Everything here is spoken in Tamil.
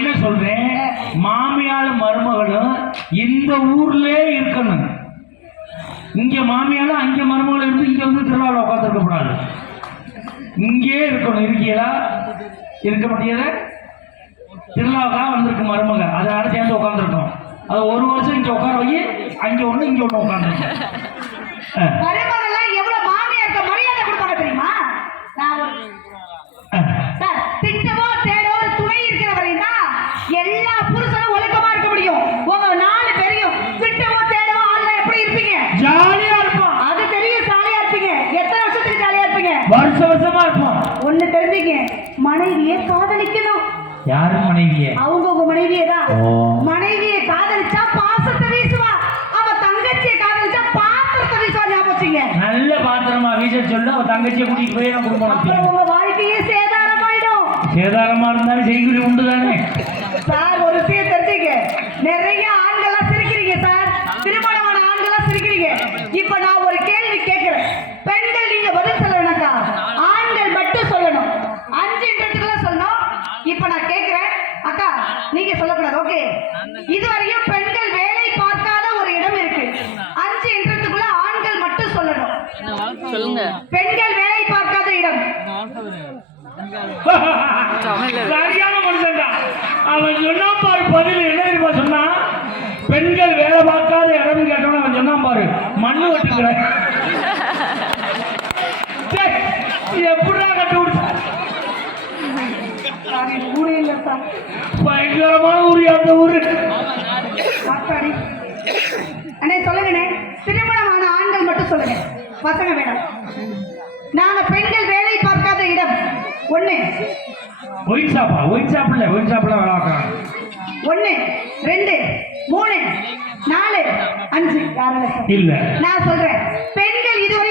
என்ன சொல்றேன் மாமியாரும் மருமகளும் இந்த ஊர்லயே இருக்கணும். இங்க மாமியாலும் அங்க மருமகள் இருந்து இங்க வந்து திருவிழாவில் உட்காந்துருக்க கூடாது. இங்கே இருக்கணும். இருக்கீங்களா? இருக்க மாட்டீங்களா? திருவிழாவுக்காக வந்திருக்கு மருமக அதனால சேர்ந்து உட்காந்துருக்கோம் அது ஒரு வருஷம் இங்க உட்கார வை. அங்க ஒண்ணு இங்க ஒண்ணு உட்காந்துருக்கோம் தெரிஞ்சுங்க மனைவியை காதலிக்கணும். யாரு மனைவியே? அவங்க உங்க மனைவியே தான். மனைவியை காதலிச்சா பாசத்தை வீசுவா. அவ தங்கச்சியை காதலிச்சா பாத்திரத்தை வீசுவா ஞாபகம் வச்சுங்க நல்ல பாத்திரமா வீச சொல்லு அவ தங்கச்சியை கூட்டிட்டு போய் நான் குடும்பம் அப்புறம் நடத்திடுவேன். உங்க வாழ்க்கையே சேதாரமாயிடும். சேதாரமா இருந்தாலும் செய்குறி உண்டு தானே சார் ஒரு விஷயம் தெரிஞ்சுங்க நிறைய ஆண்கள்லாம் சிரிக்கிறீங்க சார் திருமணமான ஆண்கள்லாம் சிரிக்கிறீங்க இப்ப நான் ஒரு கேள்வி கேட்கிறேன் பெண்கள் நீங்க பதில் சொல்லணும்க்கா ஆண்கள் மட்டும் சொல்லணும் அஞ்சுன்றதுக்குள்ள சொல்லணும் இப்ப நான் கேட்கிறேன் அக்கா நீங்க சொல்லக்கூடாது ஓகே இதுவரையும் பெண்கள் வேலை பார்க்காத ஒரு இடம் இருக்கு. அஞ்சு என்றதுக்குள்ள ஆண்கள் மட்டும் சொல்லணும். சொல்லுங்க. பெண்கள் வேலை பார்க்காத இடம். சரியான மனுஷன்டா. அவன் சொன்னான் பாரு பதில் என்ன தெரியுமா சொன்னான் பெண்கள் வேலை பார்க்காத இடம் கேட்டவன அவன் சொன்னான் பாரு மண்ணு வெட்டுக்கிறேன் எப்படா கட்டு விடுச்சா பயங்கரமான ஊர் அந்த ஊரு. அண்ணே சொல்லுங்கண்ணே திருமணமான ஆண்கள் மட்டும் சொல்லுங்க. பசங்க வேணும். நாங்க பெண்கள் வேலை பார்க்காத இடம். ஒண்ணு. ஒயின் ஷாப்பா ஒயின் ஷாப் இல்ல. ஒயின் ஷாப்ல வேலை ஒண்ணு. ரெண்டு. மூணு. நாலு. அஞ்சு? இல்ல. நான் சொல்றேன். பெண்கள் இதுவரை